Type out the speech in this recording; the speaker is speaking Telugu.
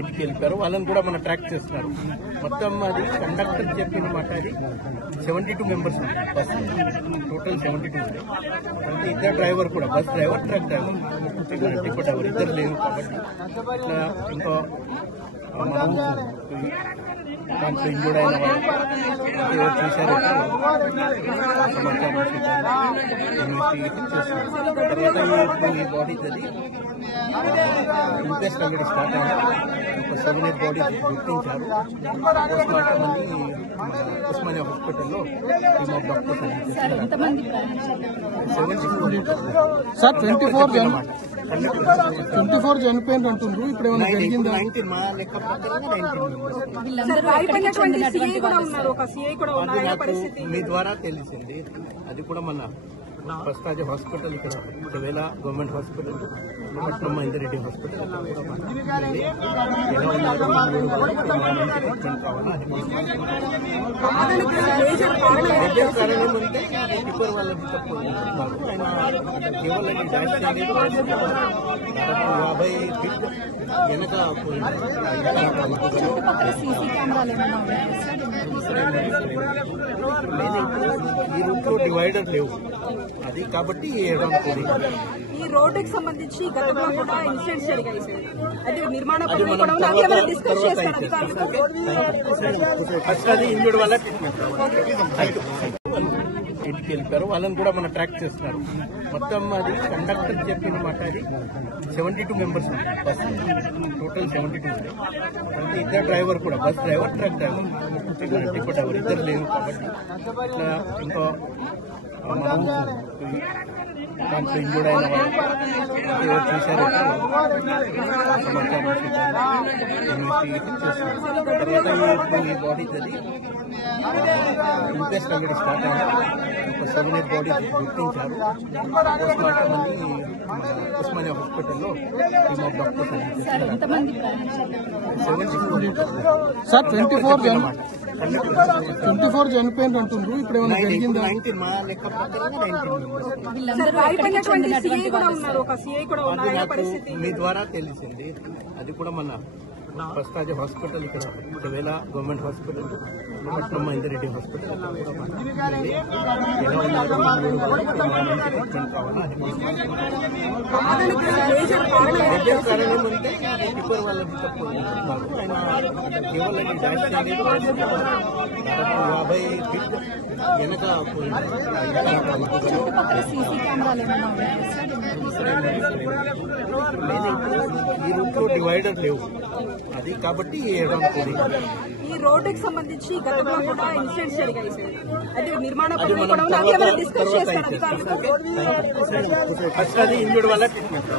ఇంటికి వెళ్ళిపోయారు. వాళ్ళని కూడా మనం ట్రాక్ చేస్తున్నారు. మొత్తం అది కండక్టర్ చెప్పిన మాట అది 72 మెంబర్స్ బస్ టోటల్ 72 ఉంది. అంటే ఇద్దరు డ్రైవర్ కూడా bus driver truck driver tipper driver ఇద్దరు లేవు. కాబట్టి ఇట్లా ఇంకా మనం దాంట్లో ఇంజూర్డ్ అయిన వాళ్ళు చూశారు సమాచారం ఇన్వెస్టిగేషన్ చేస్తున్నారు. తర్వాత ఈ బాడీస్ అది ఇంట్రెస్ట్ ఆల్రెడీ స్టార్ట్ అయ్యారు. ఒక 7-8 బాడీస్ గుర్తించారు. పోస్ట్మార్టం అని ఉస్మానియా హాస్పిటల్లో డాక్టర్స్ సార్ 24 చనిపోయింది అంటుండ్రు. ఇప్పుడు ఏమైనా జరిగిందా? 19 మా లెక్క ప్రకారం 19 మీ ద్వారా తెలిసింది. అది కూడా మన ప్రస్తాజ హాస్పిటల్ ఇక్కడ ఒకవేళ గవర్నమెంట్ హాస్పిటల్ పట్నం మహేందర్ హాస్పిటల్ ఎలా ఉన్నారు ట్రీట్మెంట్ కావాలా కారణం అంటే టిప్పర్ వాళ్ళ కేవలం డాష్ చేయలేదు. 50 ఫీట్ వెనక ఈ రూట్ లో డివైడర్ లేవు. అది కాబట్టి ఈ రోడ్డుకి సంబంధించి గతంలో కూడా ఇన్సిడెంట్స్ జరిగాయి. అది నిర్మాణ ఫస్ట్ అది ఇంజూర్డ్ వల్ల ఇంటికి వెళ్ళిపోయారు. వాళ్ళని కూడా మనం ట్రాక్ చేస్తున్నారు. మొత్తం అది కండక్టర్ చెప్పిన మాట అది 72 మెంబర్స్ బస్ టోటల్ 72 ఉంది. అంటే ఇద్దరు డ్రైవర్ కూడా bus driver truck driver tipper driver ఇద్దరు లేవు. కాబట్టి ఇట్లా ఇంకా మనం దాంట్లో ఇంజూర్డ్ అయిన వాళ్ళు చూశారు సమాచారం ఇన్వెస్టిగేషన్ చేస్తున్నారు. తర్వాత ఈ బాడీస్ అది ఇంట్రెస్ట్ ఆల్రెడీ స్టార్ట్ అయ్యారు. ఒక 7-8 బాడీస్ గుర్తించారు. పోస్ట్మార్టం అని ఉస్మానియా హాస్పిటల్లో డాక్టర్స్ సార్ 24 చనిపోయింది అంటుండ్రు. ఇప్పుడు ఏమైనా జరిగిందా? 19 మా లెక్క ప్రకారం 19 మీ ద్వారా తెలిసింది. అది కూడా మన ప్రస్తాజ హాస్పిటల్ ఇక్కడ ఒకవేళ గవర్నమెంట్ హాస్పిటల్ పట్నం మహేందర్ హాస్పిటల్ ఎలా ఉన్నారు ట్రీట్మెంట్ కావాలా కారణం అంటే టిప్పర్ వాళ్ళ కేవలం డాష్ చేయలేదు. 50 ఫీట్ వెనక ఈ రూట్ లో డివైడర్ లేవు. అది కాబట్టి ఈ రోడ్డుకి సంబంధించి గతంలో కూడా ఇన్సిడెంట్స్ జరిగాయి. అది నిర్మాణ ఫస్ట్ అది ఇంజూర్డ్ వల్ల ట్రీట్మెంట్